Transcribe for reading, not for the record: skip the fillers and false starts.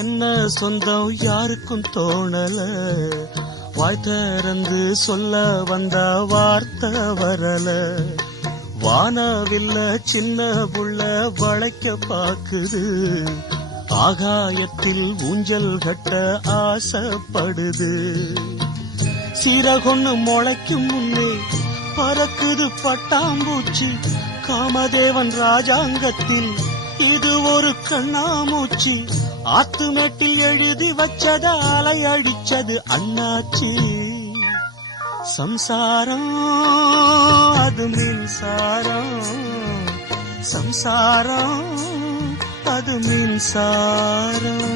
என்ன சொந்தம் யாருக்கும் தோணல, வாய் திறந்து சொல்ல வந்த வார்த்தை வரல. வானவில்ல சின்ன புள்ள வளைக்க பாக்குது, ஆகாயத்தில் ஊஞ்சல் கட்ட ஆசைப்படுது. சீரகொன்னு முளைக்கும் முன்னே பறக்குது பட்டாம்பூச்சி, காமதேவன் ராஜாங்கத்தில் இது ஒரு கண்ணாமூச்சி. ஆத்துமேட்டில் எழுதி வச்சத அலை அடிச்சது அண்ணாச்சி. சம்சாரம் அது மின்சாரம், சம்சாரம் அது மின்சாரம்.